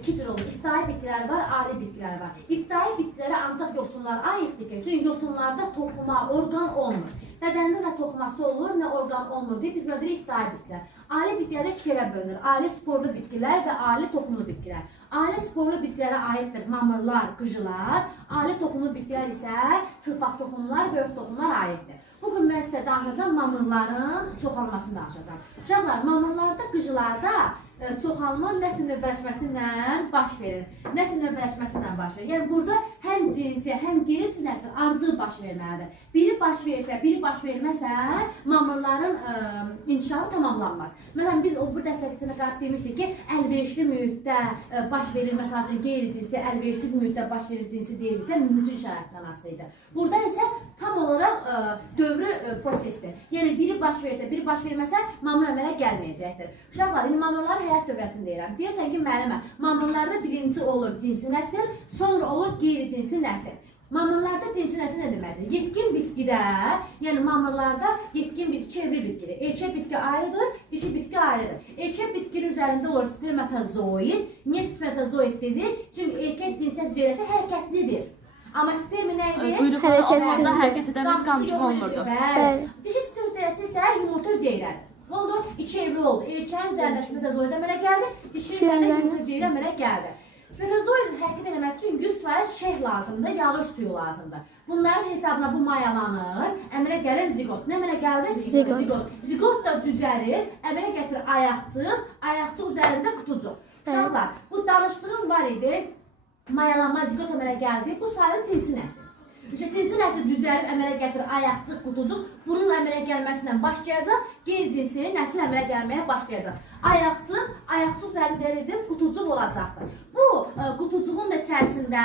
iki tür olur. İbtidai bitkiler var, ali bitkiler var. İbtidai bitkilere ancaq yosunlar aiddir ki, çünkü yosunlarda toxuma, organ olmur. Bədəndə nə toxuması olur, nə organ olmur deyə biz deyirik ibtidai bitkilər. Ali bitkilər də iki yerə bölünür. Ali sporlu bitkilər və ali toxumlu bitkilər. Ali sporlu bitkilərə aiddir mamırlar, qıcılar. Ali toxumlu bitkilər isə çılpaq toxumlar, böyük toxumlar aiddir. Bugün mən sizə danışacağım mamırların çoxalmasını danışacağım. Uşaqlar, mamırlarda, qıcılarda çoxalma nəsil növbələşməsindən baş verir. Nəsil növbələşməsindən baş verir. Yəni burada həm cinsi, həm qeyri-cinsi nəsil ardıcıl baş verməlidir. Biri baş verirsə, biri baş verməsə, mamırların inkişafı tamamlanmaz. Məsələn, biz bu dəstəkçisində qarşı demişdik ki, əlverişli mühitdə baş verir, məsələn, qeyri-cinsi, əlverişsiz mühitdə baş verir cinsi deyilsə, mühitin şəraitindən asılıdır. Burada isə tam olaraq dövrü prosesdir. Yəni, biri baş verirsə, biri baş verməsə, mamır əmələ gəlməyəcəkdir. Uşaqlar, indi mamırların həyat dövrəsini deyirəm. Deyirsən ki, müəllimə, mamırlarda birinci olur cinsi nəsil, sonra olur qeyri-cinsi nəsil. Mamırlarda cinsi nəsil nə deməkdir? Yetkin bitkidə, yəni mamırlarda yetkin bitki çevri bitkidir. Erkək bitki ayrıdır, dişi bitki ayrıdır. Erkək bitkinin üzərində olur spermatozoid. Niyə spermatozoid dedik? Çünki erkək cinsiyyət hüceyrəsi hərəkətlidir. Amma spermi nə edir? Quyruqları olanda hərəkət edən bir qancıq olmurdu. Bəli. Dişi hüceyrəsi isə yumurta hüceyrədir. Oldu, iki evli oldu. Erkəyin üzərində spermatozoid əmələ gəldi, dişinin üzərində yumurta hüceyrə əmələ gəldi. Spermatozoidin hərəkət eləmək üçün 100% şeh lazımdır, yağış suyu lazımdır. Bunların hesabına bu mayalanır, əmələ gəlir zigot. Nə əmələ gəlir? Zigot. Zigot da düzəlir, əmələ gətirir ayaqcıq, ayaqcıq üzərində qutucuq. Uşaqlar, bu danışdığım var idi, mayalanma zigot əmələ gəldi, bu sayılır cinsi nəsil. Cinsi nəsil düzəlib əmələ gətirir ayaqcıq, qutucuq, bunun əmələ gəlməsindən başlayacaq, qeyri-cinsi nəsil əmələ gəlməyə başlayacaq. Ayaqcıq üzərində edir, qutucuq olacaqdır. Bu qutucuğun da içərisində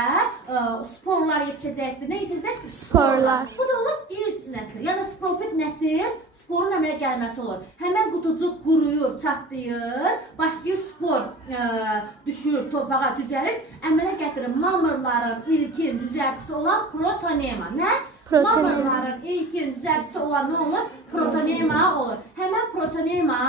sporlar yetişəcəkdir. Nə yetişəcək? Sporlar. Bu da olur qeyri-cinsi nəsil. Yəni sporofit nəsil sporun əmələ gəlməsi olur. Həmən qutucuq quruyur, çatlayır, başlayır spor düşür, torpağa düzəlir, əmələ gətirir mamırların ilkin düzəltisi olan protonema. Nə? Mamırların ilkin düzəltisi olan nə olur? Protonema olur. Həmən protonema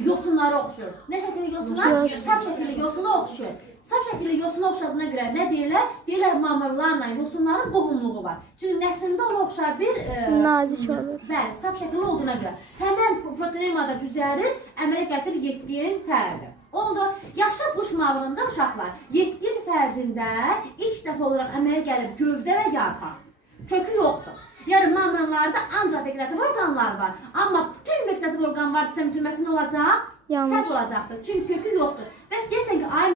yosunlara oxşur. Nə şəkilli yosunlar? Sap şəkilli yosuna oxşur. Sap şəkilli yosuna oxşadığına görə nə deyirlər? Deyirlər mamırlarla yosunların qohumluğu var. Çünki nəslində ona oxşar bir nazik olur. Bəli, sap şəkilli olduğuna görə. Həmən protonemada düzəlir, əmələ gətirir yetkin fərdi. Onda yaşlı quş mamırında uşaqlar yetkin fərdində ilk dəfə olaraq əmələ gəlib gövdə və yarpaq. Kökü yoxdur. Yəni mamırlarda ancaq vegetativ orqanlar var. Amma bütün vegetativ orqan var desə, bütünməsi nə olacaq? Səhv olacaqdır. Çünki kökü yoxdur. Bəs deyəsən ki, ay